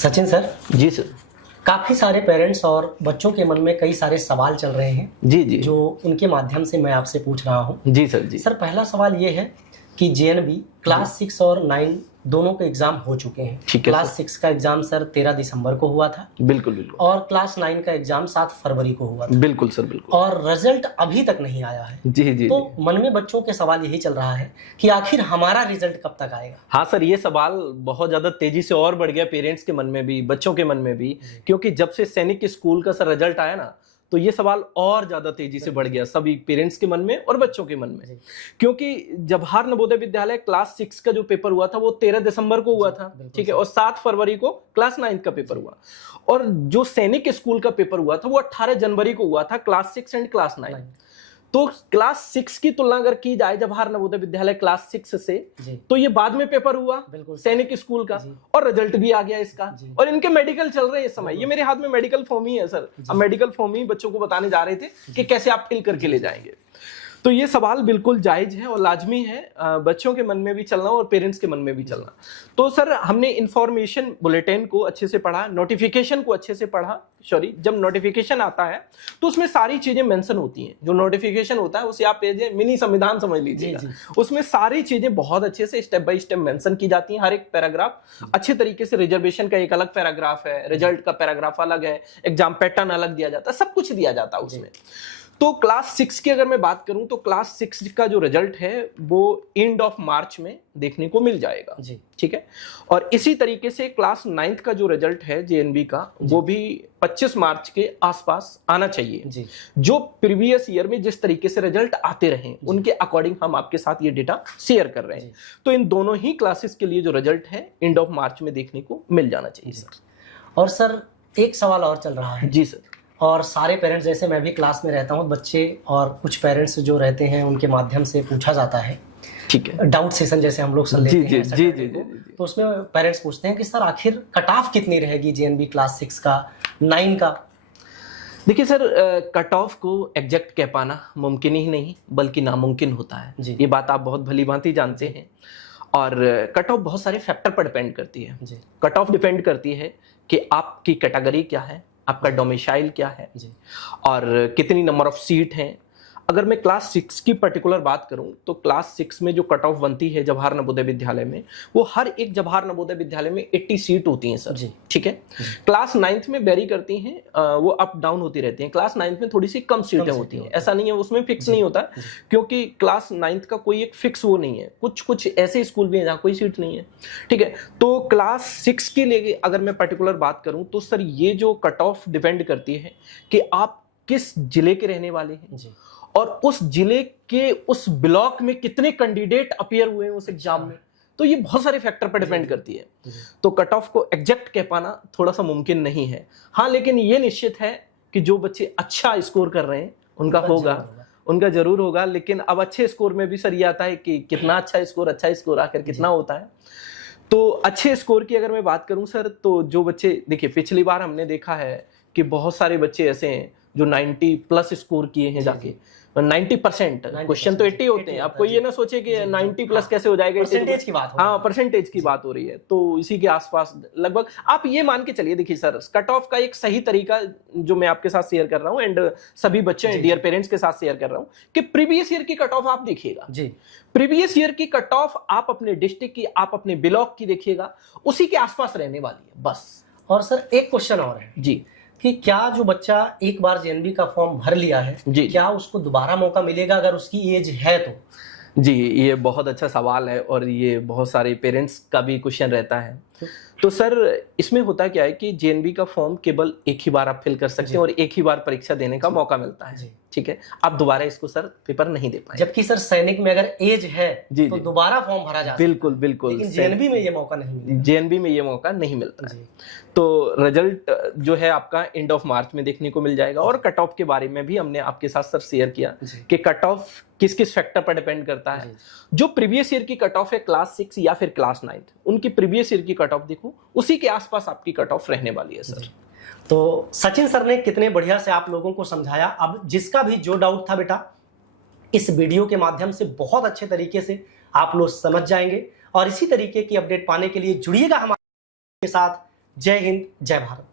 Sachin sir, जी sir. काफ़ी सारे parents और बच्चों के मन में कई सारे सवाल चल रहे हैं जी जी जो उनके माध्यम से मैं आपसे पूछ रहा हूँ। जी सर। जी सर, पहला सवाल ये है कि जेएनबी क्लास 6 और 9 दोनों के एग्जाम हो चुके हैं। ठीक है क्लास 6 का एग्जाम सर 13 दिसंबर को हुआ था। बिल्कुल बिल्कुल। और क्लास 9 का एग्जाम 7 फरवरी को हुआ था। बिल्कुल सर बिल्कुल। और रिजल्ट अभी तक नहीं आया है। जी जी तो जी। मन में बच्चों के सवाल यही चल रहा है कि आखिर हमारा रिजल्ट कब तक आएगा। हाँ सर, ये सवाल बहुत ज्यादा तेजी से और बढ़ गया पेरेंट्स के मन में भी, बच्चों के मन में भी, क्योंकि जब से सैनिक स्कूल का सर रिजल्ट आया ना, तो ये सवाल और ज्यादा तेजी से बढ़ गया सभी पेरेंट्स के मन में और बच्चों के मन में। क्योंकि जवाहर नवोदय विद्यालय क्लास 6 का जो पेपर हुआ था वो 13 दिसंबर को हुआ था, ठीक है, और 7 फरवरी को क्लास 9 का पेपर हुआ। और जो सैनिक स्कूल का पेपर हुआ था वो 18 जनवरी को हुआ था, क्लास 6 एंड क्लास 9। तो क्लास 6 की तुलना अगर की जाए जवाहर नवोदय विद्यालय क्लास 6 से, तो ये बाद में पेपर हुआ सैनिक स्कूल का, और रिजल्ट भी आ गया इसका। और इनके मेडिकल चल रहे हैं इस समय। ये मेरे हाथ में मेडिकल फॉर्म ही है सर। अब मेडिकल फॉर्म ही बच्चों को बताने जा रहे थे कि कैसे आप फिल करके ले जाएंगे। तो ये सवाल बिल्कुल जायज है और लाजमी है बच्चों के मन में भी चलना और पेरेंट्स के मन में भी चलना। तो सर, हमने इंफॉर्मेशन बुलेटिन को अच्छे से पढ़ा, नोटिफिकेशन को अच्छे से पढ़ा। जब नोटिफिकेशन आता है तो उसमें सारी चीजें मेंशन होती हैं। जो नोटिफिकेशन होता है उसे आप मिनी संविधान समझ लीजिएगा। उसमें सारी चीजें बहुत अच्छे से स्टेप बाय स्टेप मेंशन की जाती हैं। हर एक पैराग्राफ अच्छे तरीके से, रिजर्वेशन का एक अलग पैराग्राफ है, रिजल्ट का पैराग्राफ अलग है, एग्जाम पैटर्न अलग दिया जाता है, सब कुछ दिया जाता है उसमें। तो क्लास 6 की अगर मैं बात करूं तो क्लास 6 का जो रिजल्ट है वो एंड ऑफ मार्च में देखने को मिल जाएगा जी, ठीक है। और इसी तरीके से क्लास 9 का जो रिजल्ट है जेएनबी का, वो भी 25 मार्च के आसपास आना चाहिए जी। जो प्रीवियस ईयर में जिस तरीके से रिजल्ट आते रहे उनके अकॉर्डिंग हम आपके साथ ये डेटा शेयर कर रहे हैं। तो इन दोनों ही क्लासेस के लिए जो रिजल्ट है एंड ऑफ मार्च में देखने को मिल जाना चाहिए सर। और सर, एक सवाल और चल रहा है जी सर। और सारे पेरेंट्स, जैसे मैं भी क्लास में रहता हूँ, बच्चे और कुछ पेरेंट्स जो रहते हैं उनके माध्यम से पूछा जाता है, ठीक है, डाउट सेशन जैसे हम लोग सर लेते हैं जी जी जी। तो उसमें पेरेंट्स पूछते हैं कि सर आखिर कट ऑफ कितनी रहेगी जेएनबी क्लास 6 का, 9 का। देखिए सर, कट ऑफ को एग्जैक्ट कह पाना मुमकिन ही नहीं बल्कि नामुमकिन होता है। ये बात आप बहुत भली भांति जानते हैं। और कट ऑफ बहुत सारे फैक्टर पर डिपेंड करती है। कट ऑफ डिपेंड करती है कि आपकी कैटेगरी क्या है, आपका डोमिसाइल क्या है जी, और कितनी नंबर ऑफ सीट हैं। अगर मैं क्लास 6 की पर्टिकुलर बात करूं तो क्लास 6 में जो कट ऑफ बनती है जवाहर नवोदय विद्यालय में, वो हर एक जवाहर नवोदय विद्यालय में 80 सीट होती हैं सर जी, ठीक है। क्लास 9 में वेरी करती हैं, वो अप डाउन होती रहती हैं। क्लास 9 में थोड़ी सी कम सीटें होती हैं, ऐसा नहीं है उसमें फिक्स नहीं होता, क्योंकि क्लास 9 का कोई एक फिक्स वो नहीं है। कुछ ऐसे स्कूल भी हैं जहाँ कोई सीट नहीं है, ठीक है। तो क्लास 6 के लिए अगर मैं पर्टिकुलर बात करूं तो सर ये जो कट ऑफ डिपेंड करती है कि आप किस जिले के रहने वाले हैं जी, और उस जिले के उस ब्लॉक में कितने कैंडिडेट अपीयर हुए हैं उस एग्जाम में। तो ये बहुत सारे फैक्टर पर डिपेंड करती है। तो कट ऑफ को एग्जैक्ट कह पाना थोड़ा सा मुमकिन नहीं है। हाँ, लेकिन ये निश्चित है कि जो बच्चे अच्छा स्कोर कर रहे हैं उनका जरूर होगा। लेकिन अब अच्छे स्कोर में भी सर ये आता है कि कितना अच्छा स्कोर आखिर कितना होता है। तो अच्छे स्कोर की अगर मैं बात करूं सर, तो जो बच्चे, देखिए पिछली बार हमने देखा है कि बहुत सारे बच्चे ऐसे हैं जो 90 प्लस स्कोर किए हैं जाके। 90%, क्वेश्चन तो 80 होते हैं। आपको ये ना सोचे कि 90 प्लस कैसे हो जाएगा, परसेंटेज की बात। हाँ, परसेंटेज की बात हो रही है। तो इसी के आसपास लगभग आप ये मान के चलिए। देखिए सर, कट ऑफ का एक सही तरीका जो मैं आपके साथ शेयर कर रहा हूँ एंड सभी बच्चे डियर पेरेंट्स के साथ शेयर कर रहा हूँ कि प्रीवियस ईयर की कट ऑफ आप देखिएगा जी। प्रीवियस ईयर की कट ऑफ आप अपने डिस्ट्रिक्ट की, आप अपने ब्लॉक की देखिएगा, उसी के आसपास रहने वाली है बस। और सर एक क्वेश्चन और है जी कि क्या जो बच्चा एक बार जेएनबी का फॉर्म भर लिया है जी, क्या उसको दोबारा मौका मिलेगा अगर उसकी एज है तो? जी, ये बहुत अच्छा सवाल है और ये बहुत सारे पेरेंट्स का भी क्वेश्चन रहता है। तो सर, इसमें होता क्या है कि जेएनबी का फॉर्म केवल एक ही बार आप फिल कर सकते हैं और एक ही बार परीक्षा देने का मौका मिलता है, ठीक है। आप दोबारा इसको सर पेपर नहीं दे पाएंगे। जबकि सर सैनिक में अगर एज है तो दोबारा फॉर्म भरा जा सकता है। बिल्कुल बिल्कुल। लेकिन जेएनबी में ये मौका नहीं मिलता। जेएनबी में ये मौका नहीं मिलता है। तो रिजल्ट जो है आपका एंड ऑफ मार्च में देखने को मिल जाएगा। और कट ऑफ के बारे में भी हमने आपके साथ सर शेयर किया कि कट ऑफ किस किस फैक्टर पर डिपेंड करता है। जो प्रीवियस ईयर की कट ऑफ है क्लास 6 या फिर क्लास 9, उनकी प्रीवियस ईयर की कट ऑफ देखो, उसी के आसपास आपकी कट ऑफ रहने वाली है सर। तो सचिन सर ने कितने बढ़िया से आप लोगों को समझाया। अब जिसका भी जो डाउट था बेटा, इस वीडियो के माध्यम से बहुत अच्छे तरीके से आप लोग समझ जाएंगे। और इसी तरीके की अपडेट पाने के लिए जुड़िएगा हमारे साथ। जय हिंद, जय भारत।